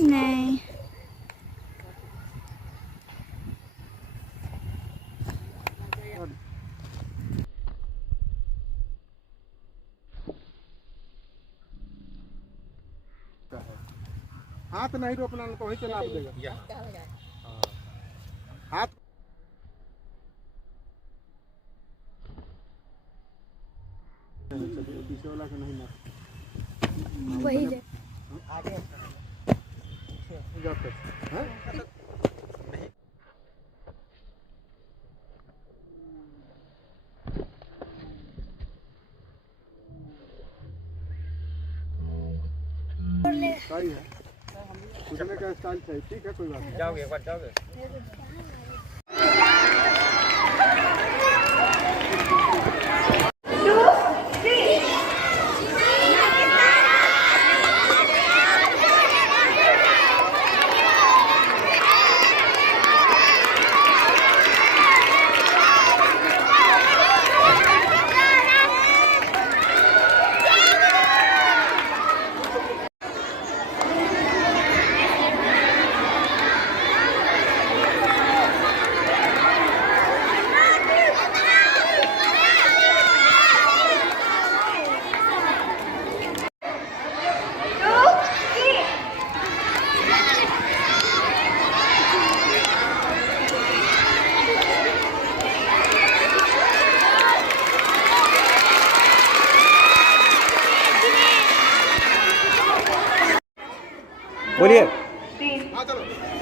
नहीं हाथ नहीं रोकना तो वहीं से नाप देगा। हाथ पीछे वाला का नहीं नाप वही आगे जाते हैं। सही है, पूछने का स्टाइल सही, ठीक है, कोई बात नहीं। जाओगे एक बार जाओगे। बोलिए। हाँ चलो।